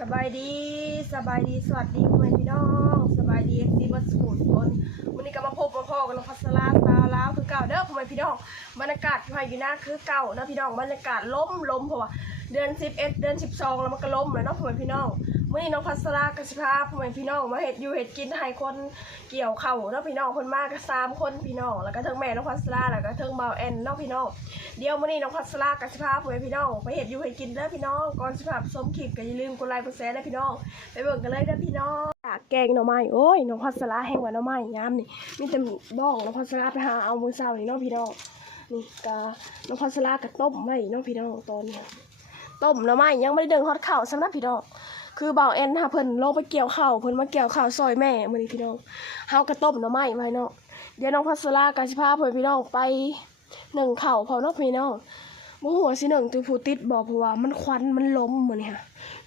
สบายดีสบายดีสวัสดีพ่อแม่พี่น้องสบายดีซีบัสกูดคนวันนี้ก็มาพบมาพ่อกันน้องพัสลาตาลาวคือเก่าเด้อพ่อแม่พี่น้องบรรยากาศภายอยู่หน้าคือเก่านะพี่น้องบรรยากาศล้มล้มเพราะว่าเดือน11เดือน12แล้วมันก็ล้มเลยเนาะพ่อแม่พี่น้อง วันนี้น้องพัสลากับสิพาพ่อแม่พี่น้องมาเห็ดอยู่เห็ดกินให้คนเกี่ยวเข่าวเนาะพี่น้องคนมากก็สามคนพี่น้องแล้วก็เทิงแม่น้องพัสลาแล้วก็เทิงเบาแอนเนาะพี่น้องเดี๋ยววันนี้น้องพัสลากับสิพาพ่อแม่พี่น้องไปเห็ดอยู่เห็ดกินเด้อพี่น้องก่อนสิพาไปชมคลิปก็อย่าลืมกดไลค์กดแชร์เด้อพี่น้องไปเบิ่งกันเลยเด้อพี่น้องแกงหน่อไม้โอ้ยน้องพัสลาแห้งกว่าหน่อไม้ยามนี่มีแต่บ้องน้องพัสลาไปหาเอามือเช้านี่เน้องพี่น้องนี่กะน้องพัสลาก็ต้มไว้น้องพี่น้องตอนนี้ต้มหน่อไม้ยังไม่ได้เดินฮอดข้าวสำหรับพี่น้อง คือเบาแอนหาเพิ่นลงไปเกี่ยวข้าวเพิ่นมาเกี่ยวข้าวซอยแม่มื้อนี้พี่น้องเฮาก็ต้มหน่อไม้ไว้เนาะเดี๋ยวน้องพัสลาก็สิพาเพิ่นพี่น้องไปหนึ่งเข้าวพอเนาะพี่น้องบ่ฮู้ว่าสิหนึ่งตัวผู้ติดบ่เพราะว่ามันควันมันล้มมื้อนี้ค่ะ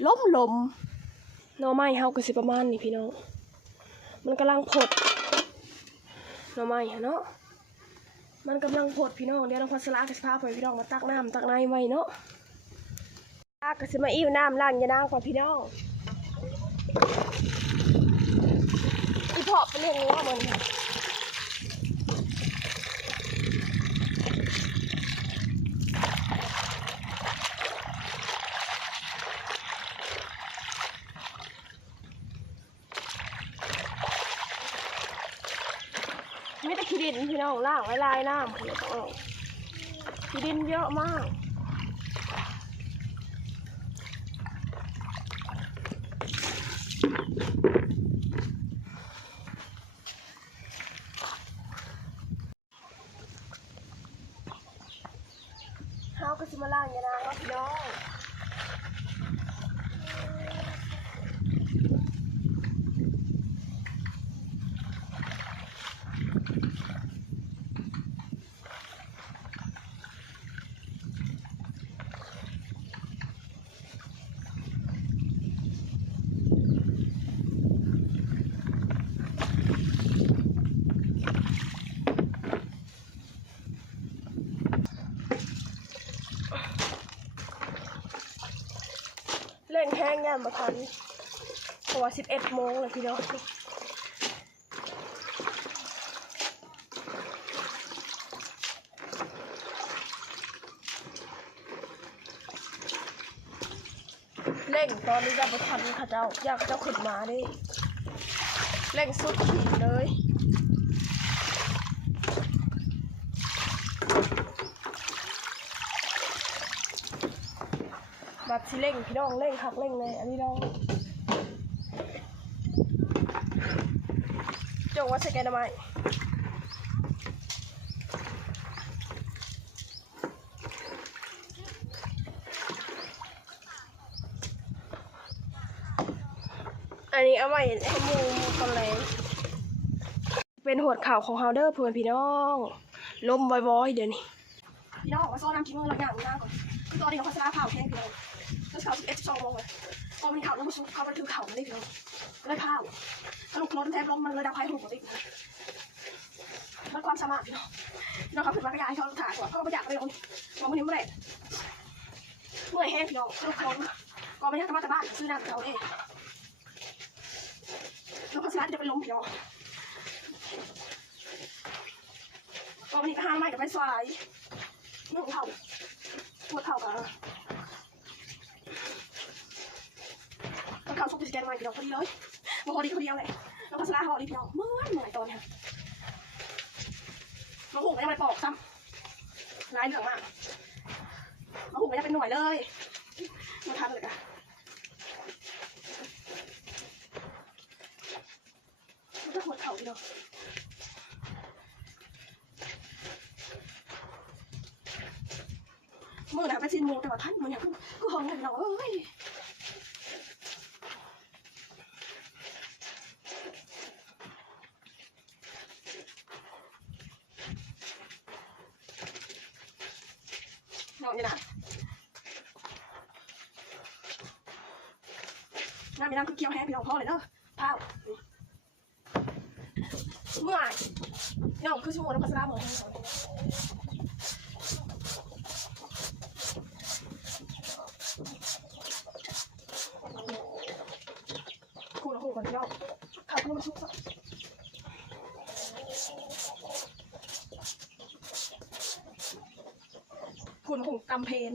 ล้มลมหน่อไม้เฮาก็สิประมาณนี้พี่น้องมันกำลังผดหน่อไม้เนาะมันกำลังผดพี่น้องเดี๋ยวน้องพัสลาก็สิพาไปพี่น้องมาตักน้ำตักในไว้เนาะ ลาก็สิมาอิ่วน้ำล้างยานางก่อนพี่น้องอีพอเป็นเรื่องนี้ว่ามันค่ะไม่แต่ขี้ดินพี่น้องล่างไว้ลายน้ำเดี๋ยวต้องขี้ดินเยอะมาก เฮาก็สิ มาล่างยานางว่าพี่น้อง ล่นแห้งยามมาทันเพราะว่าสิบเอ็ดโมงเลยพี่น้องเร่งตอนนี้ยามมาทันค่ะเจ้า อยากเจ้าขึ้นมาดิเร่งสุดขีดเลย แบบ สิเร่งพี่น้องเร่งคักเร่งเลยอันนี้น้องจงว่าสแกนทำไมอันนี้เอาไว้ให้หมูตอนแรงเป็นหัวข่าวของเฮาเดอร์เพื่อนพี่น้องลมบ่อยๆเดี๋ยวนี้พี่น้องมาซ้อน้ำกินมือเราอย่างนี้ก่อนคือตอนนี้เขาพัฒนาเผาแค่เดียว ก็เขาสิบเอ็ดสิบสองโมงเลยพอมีข่าวแล้วมันเขาไปถือข่าวมาได้พี่น้องเลยข้าวถ้าลูกรถแทบล้มมันเลยดับไฟหูปกติมันความสามารถพี่น้องพี่น้องเขาถือมากระยายเขาถ่ายก่อนเขาก็ประหยัดไปลยมองมันนี้ไม่ได้เมื่อยแห้งพี่น้องลูกคนก็ไม่ใช่ธรรมะแต่บ้านซื้อน้ำเขาเองแล้วก็สลัดจะไปล้มพี่น้องก็วันนี้ก็ห้างไม่กับไปสวายนึ่งเข่าปวดเข่ากันมัน เข่าชกไปสแกนมาอีกดอกพอดีเลยมาพอดีคนเดียวเลยแล้วก็สลาหอดีพี่น้องเมื่อยเหนื่อยตอนนี้มาหุงก็ยังไม่ปอกซ้ำร้ายเหลืองมากมาหุงก็ยังเป็นหน่วยเลยมาทำเลยกันมันก็ปวดเข่าพี่น้องมือหนาเป็นสินโมแต่ว่าท่านมันอย่างคือคือห้องเงินเราเอ้ยนอนอยู่นะน้ำมีน้ำคือเกี๊ยวแห้งพี่น้องพ่อเลยเนาะข้าวเมื่อไหร่น้องคือชั่วโมงน้ำพัสลาเหมือนกัน น้องขับลงชุกสักคุณหงกำเพน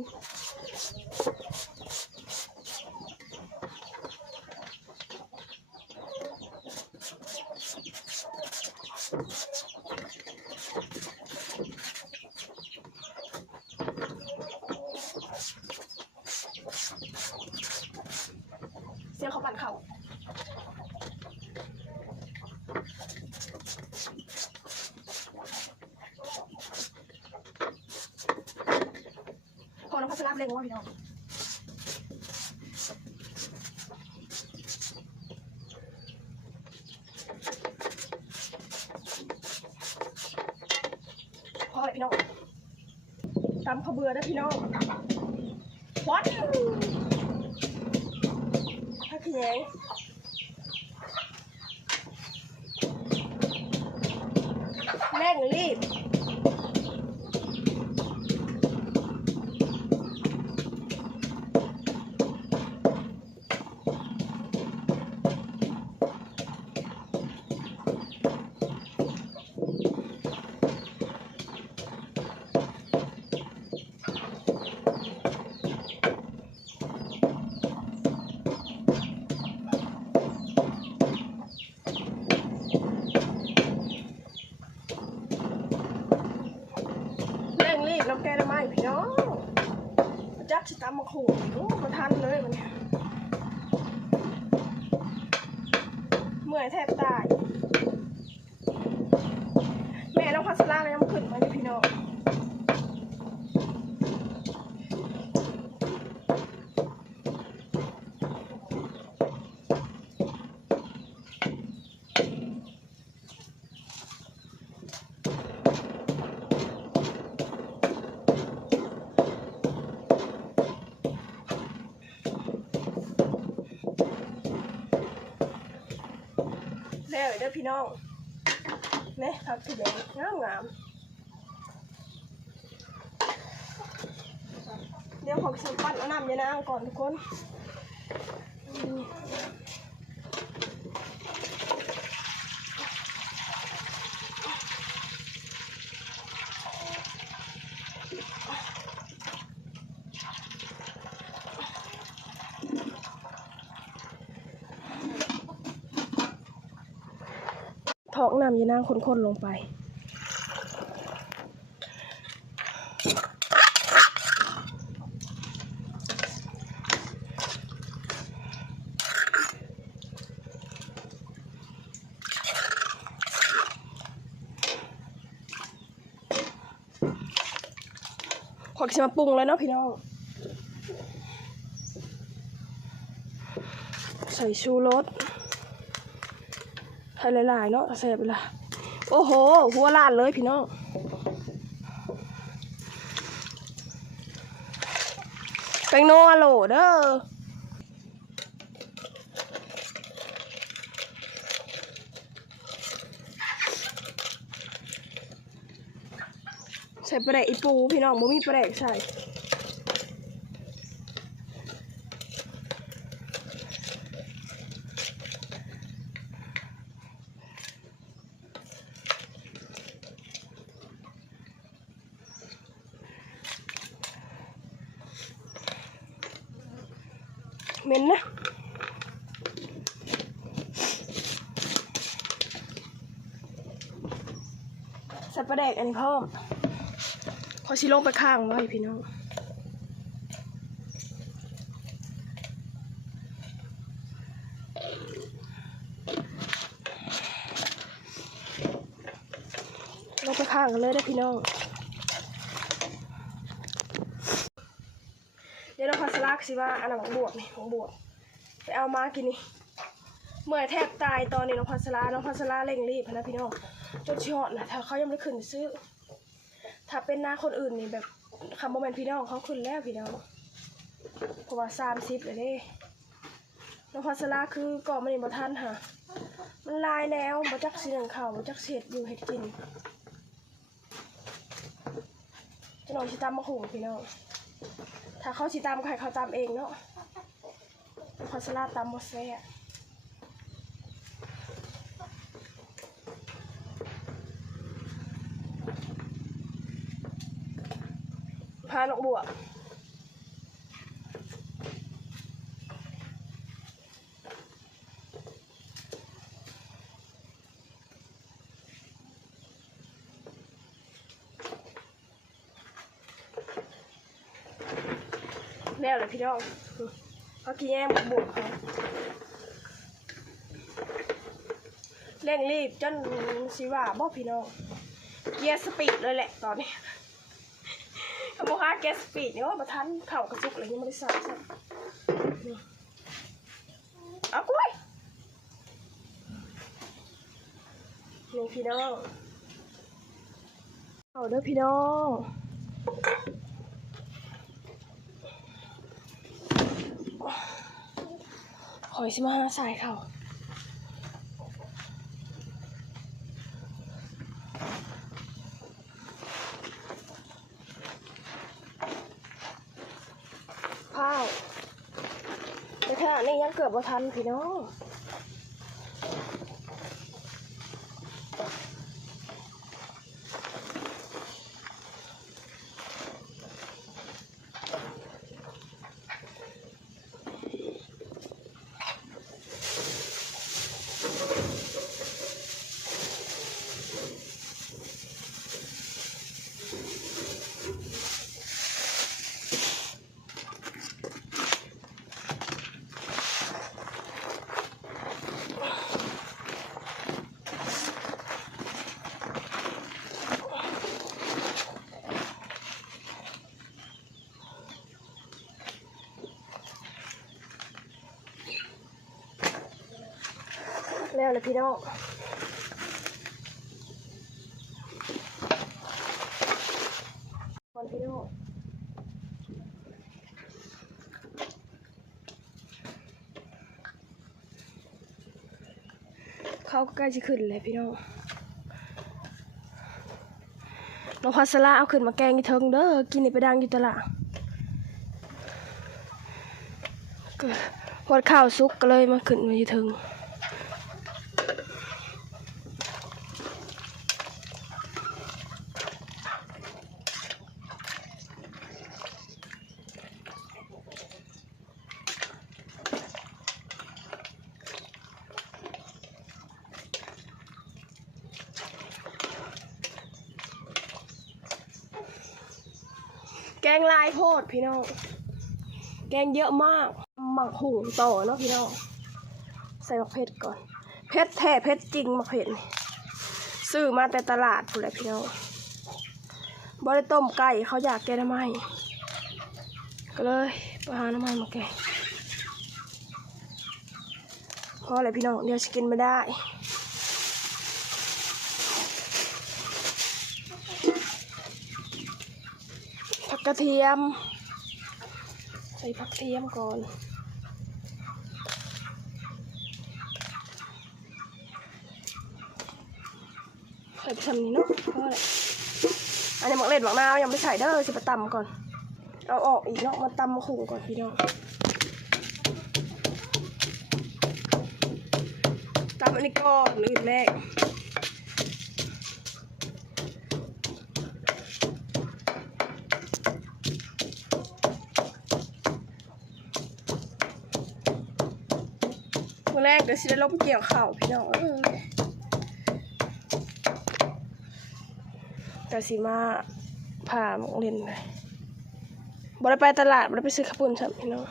เสียงเขาปั่นเขา พอน้องพัชราเล็งว่าพี่น้องพอเลยพี่น้องตำข้าวเบื่อนะพี่น้องวัดถ้าขี้แยงเร่งรีบ เร่งรีบน้ำแกงน้ำไม้พี่น้องาโขู่โอ้มาทันเลยมันเนี่ยเมื่อยแทบตาย แม่น้องพัสลาเลยยังขึ้นมาอยู่พี่น้อง แล้วเด้อพี่น้องเนี่ยผักสีแดงงามงามเดี๋ยวขอสิปั้นเอาน้ำยานางก่อนทุกคนอืมถอกน้ำ ยานางคนๆลงไป ขอจะมาปรุงแล้วเนาะพี่น้อง ใส่ชูรส ให้หลายๆเนาะใส่ไปละโอ้โห หัวล้านเลยพี่น้องแป้งโนอโหลเด้อใส่ปลาแดกอีปูพี่น้องบ่มีปลาแดกใส่เหม็นนะ ใส่ปลาแดก อันนี้เพิ่มขอชิลงไปข้างไว้พี่น้องลงไปข้างกันเลยได้พี่น้องเดี๋ยวเราพัสลากสิว่าอันนั้นของบวบนี่ของบวบไปเอามากินนี่เมื่อยแทบตายตอนนี้น้องพัสลาน้องพัสลาเร่งรีบนะพี่น้อง จนชิอดนะถ้าเขายังไม่ขึ้นซื้อ ถ้าเป็นหน้าคนอื่นนี่แบบคำโมเมนต์พี่น้องเขาขึ้นแล้วพี่น้องเพราะว่าสามสิบเลยเด้น้องพัสลาคือก่อนมันนี่บ่ทันค่ะ มันลายแล้วบ่จักสีหนึ่งข่าวบ่จักเศษอยู่เห็ดกินจะนอนชิตามมาหุงพี่น้องถ้าเขาชิตามใครเขาตามเองเนาะนพัสลาตามบ่แซ่ พาน้องบัวแล้วเลยพี่น้องเขากินแย่งบวกเขาเร่งรีบจนสิว่าบ่พี่น้อง เกียร์สปีดเลยแหละตอนนี้ บอกว่าเกสปีดเนี่ยว่าประทันเข่ากระซุกอะไรยังไม่ได้ใส่สักนี่เอากล้วยนี่พี่น้องเอาเด้อพี่น้องขอยสิมาหาสายเขาวในี่ยังเกือบบ่ทันพี่น้อง แล้วเลยพี่น้องก่อนพี่น้องเขาใกล้จะขึ้นเลยพี่น้องน้องพัสลาเอาขึ้นมาแกงอีเทิงเด้อ กินในไปดังอยู่ตลาดก็วัดข้าวซุกก็เลยมาขึ้นมาอยู่เทิง แก พดพี่น้อง แกงเยอะมาก หมักหุงต่อเนาะพี่น้อง ใส่มะเผ็ดก่อน เผ็ดแท้เผ็ดจริงมะเผ็ดซื้อมาแต่ตลาดพูดเลยพี่น้องบ่ได้ต้มไก่เขาอยากแกงน้ำไมก็เลยไปหาน้ำไม้มาแกงเพราะอะไรพี่น้องเดี๋ยวจะกินไม่ได้ ผักก ระเทียม ใส่ผักเทียมก่อน ใส่ไปทำนี้เนาะเพราะอะไรอันนี้หมักเล็ดหมักนาวยังไม่ใส่เด้อสิไปตำก่อน เอาออกอีกเนาะมาตำมาขุ่งก่อนพี่น้องตำอันนี้ก่อนอื่นแรก อแรกเดี๋ยวสิได้ลบเกี่ยวเข่าพี่น้องเอ้ยแต่สิมาพาหมองเล่นเลยบ่ได้ไปตลาดบ่ได้ไปซื้อข้าวปุ้นสับพี่น้อง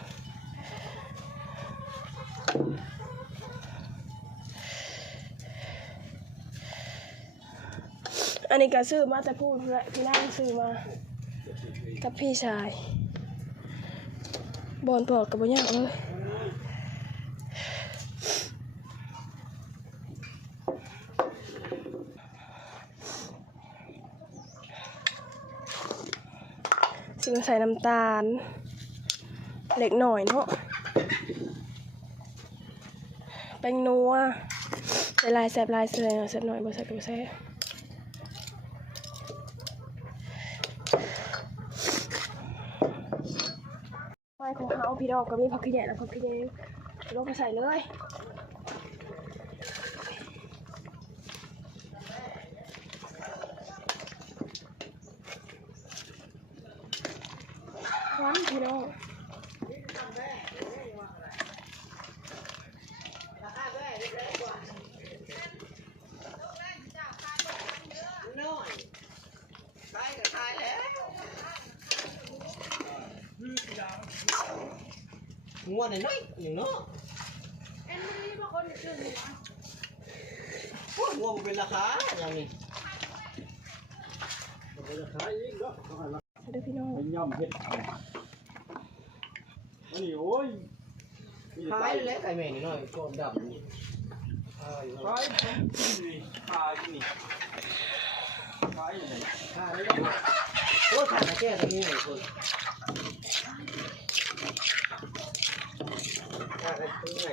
อันนี้ก็ซื้อมาแต่พูดแหละพี่นั่งซื้อมา กับพี่ชายบอลปอกกับบ่ยากเลย สิมาใส่น้ำตาล เล็กหน่อยเนาะแป้งนัวใส่ลายแซบลายเสยหน่อยแซบหน่อยบ่ใส่ก็บ่ใส่ไม้ของเขาพี่ดอกก็มีผักขี้แยะแล้วผักขี้แยะลงไปใส่เลย พี่น้อง น้อยตายก็ตายแล้วงัวหน่อยน้อยอย่างเนาะ พวกงัวมันเป็นราคาอย่างนี้เป็นราคาอีกเนาะเขาให้ราเด้อพี่น้องคาย่ำเฮ็ดอันนี้โอ้ยขายแล้วไก่แม่นี่น้อยโคตรดำนี่ขายขายนี่ขายนี่ขายยังไงขายแล้วโอ้ยขายมาแก้ตรงนี้เลยคนขายตรงไหน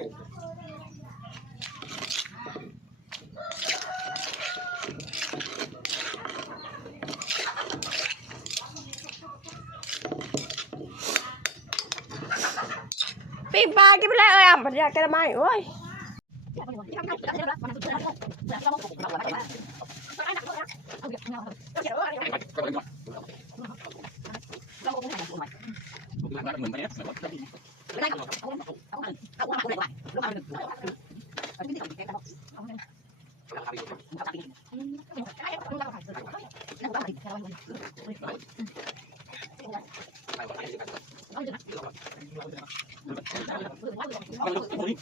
ปิ้งปลากินไปแล้วเอ้ยอะปัญญากระไม้โอ้ย Ay,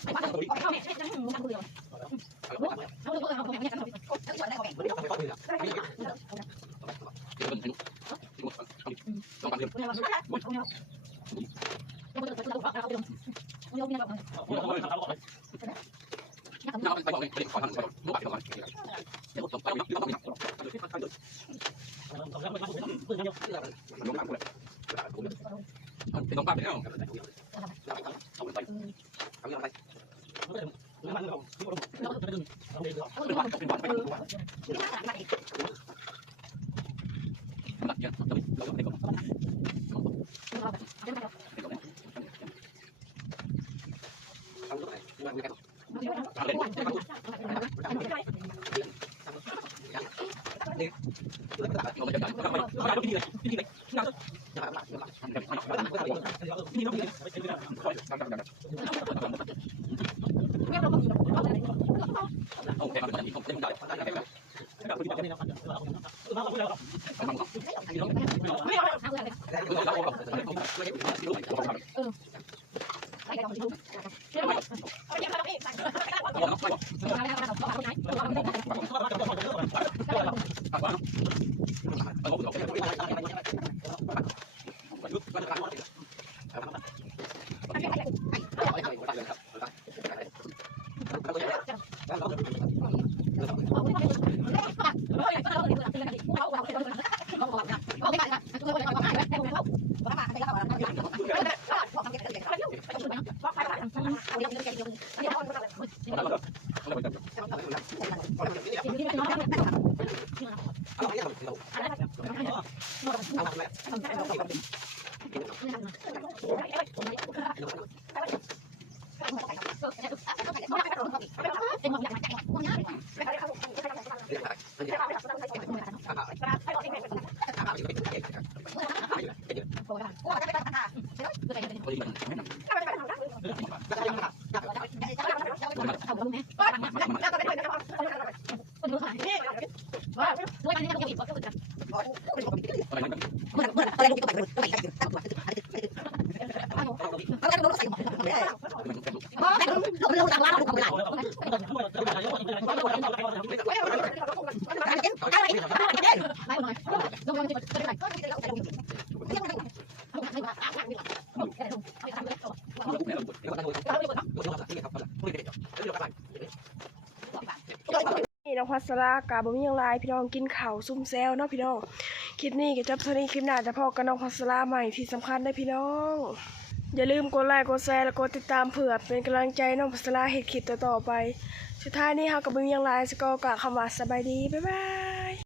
Yan, gawin. Gawin. Gawin. Gawin. Oh, my God. Thank you. นี่น้องพัสรากาบ่มีหยังหลายพี่น้องกินข้าวซุ่มแซวเนาะพี่น้องคลิปนี้ก็จบเท่านี้คลิปหน้าจะพบกับน้องพัสราใหม่ที่สำคัญได้พี่น้อง อย่าลืมกดไลค์กดแชร์และกดติดตามเผื่อเป็นกำลังใจน้องพัสราเหตุขิดต่อๆไป สุดท้ายนี้ค่ะก็บ่มีหยังไลน์สกอกะคำว่าสบายดี บ๊ายบาย